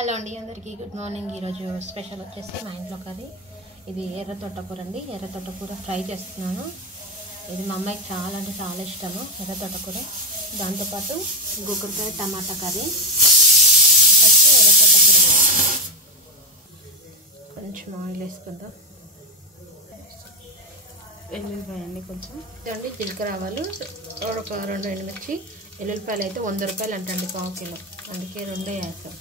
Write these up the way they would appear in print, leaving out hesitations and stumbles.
Hello అండి, అందరికీ good morning. ఈరోజు స్పెషల్ వచ్చేసి మా ఇంట్లో కర్రీ ఇది ఎర్ర తోటకూర అండి. ఎర్ర తోటకూర ఫ్రై చేస్తున్నాను. ఇది మా అమ్మాయికి చాలా అంటే చాలా ఇష్టము ఎర్ర తోటకూర. దాంతోపాటు గోకరకాయ టమాటా కర్రీ. ఫస్ట్ ఎర్ర తోటకూర కొంచెం ఆయిల్ వేసుకుందాం. ఎల్లుల్లిపాయ అండి కొంచెం ఇదండి. జీలకర్ర ఆవాలు, ఒక 2 ఎండుమిర్చి. ఎల్లుల్లిపాయలు అయితే 100 రూపాయలు అంటండి పావు కిలో, అందుకే 2 వేస్తాం.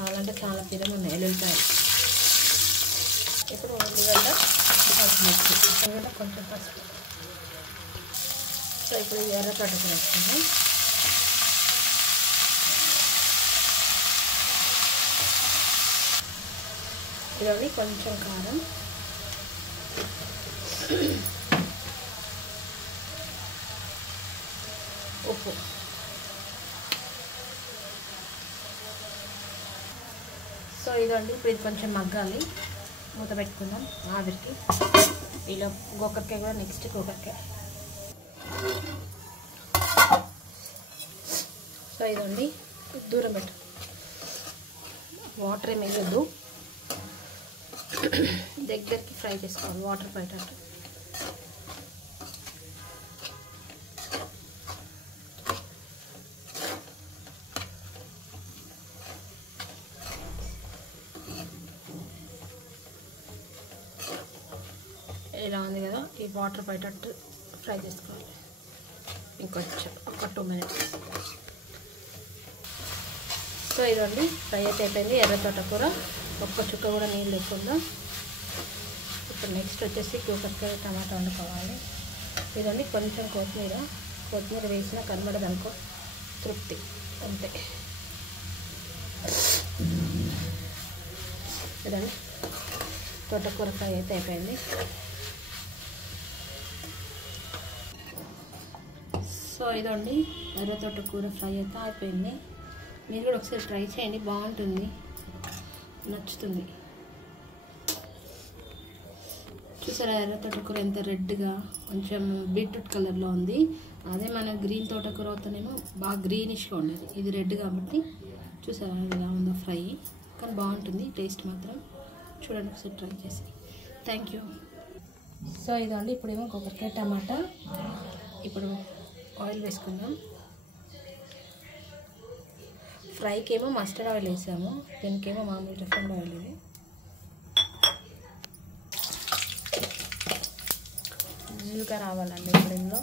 చాలా అంటే చాలా పిరం ఉన్నాయి ఎల్లుల్లిపాయలు. ఇప్పుడు ఉల్లిగడ్డ, పచ్చిమిర్చి, ఉల్లిగడ్డ కొంచెం పసుపు. సో ఇప్పుడు ఎర్ర తోటకూర వేస్తాము. ఇదండి కొంచెం కారం, ఉప్పు. సో ఇదండి ఇప్పుడు ఇది కొంచెం మగ్గాలి. మూత పెట్టుకుందాం ఆవిరికి. ఇలా గోకరకాయ కూడా నెక్స్ట్ గోకరకాయ. సో ఇదండి దూరం పెట్టు, వాటర్ ఏమి వేయద్దు, దగ్గరికి ఫ్రై చేసుకోవాలి వాటర్ పడేటట్టు. ఇలా ఉంది కదా, ఈ వాటర్ పడేటట్టు ఫ్రై చేసుకోవాలి ఇంకొంచెం, ఒక 2 మినిట్స్. సో ఇదండి ఫ్రై అయితే అయిపోయింది ఎర్ర తోటకూర. ఒక్క చుక్క కూడా నీళ్ళు లేకుండా. ఇప్పుడు నెక్స్ట్ వచ్చేసి గోకరకాయ టమాటా వండుకోవాలి. ఇదండి కొంచెం కొత్తిమీర వేసినా కనబడదనుకో, తృప్తి అంతే. ఇదండి తోటకూర ఫ్రై అయితే అయిపోయింది. సో ఇదండి ఎర్ర తోటకూర ఫ్రై అయితే అయిపోయింది. మీరు కూడా ఒకసారి ట్రై చేయండి, బాగుంటుంది, నచ్చుతుంది. చూసారా ఎర్ర తోటకూర ఎంత రెడ్గా, కొంచెం బీట్రూట్ కలర్లో ఉంది. అదే మన గ్రీన్ తోటకూర అవుతానేమో బాగా గ్రీనిష్గా ఉండేది. ఇది రెడ్ కాబట్టి చూసారా ఎలా ఉందో ఫ్రై. కానీ బాగుంటుంది టేస్ట్ మాత్రం. చూడండి ఒకసారి ట్రై చేసి. Thank you. సో ఇదండి ఇప్పుడేమో గోకరకాయ టమాటా. ఇప్పుడు ఆయిల్ వేసుకుందాం. ఫ్రైకి ఏమో మస్టర్డ్ ఆయిల్ వేసాము, దీనికేమో మామూలు రిఫైండ్ ఆయిల్. ఇది జీలకర్ర రావాలండి ఇప్పుడు ఇందులో.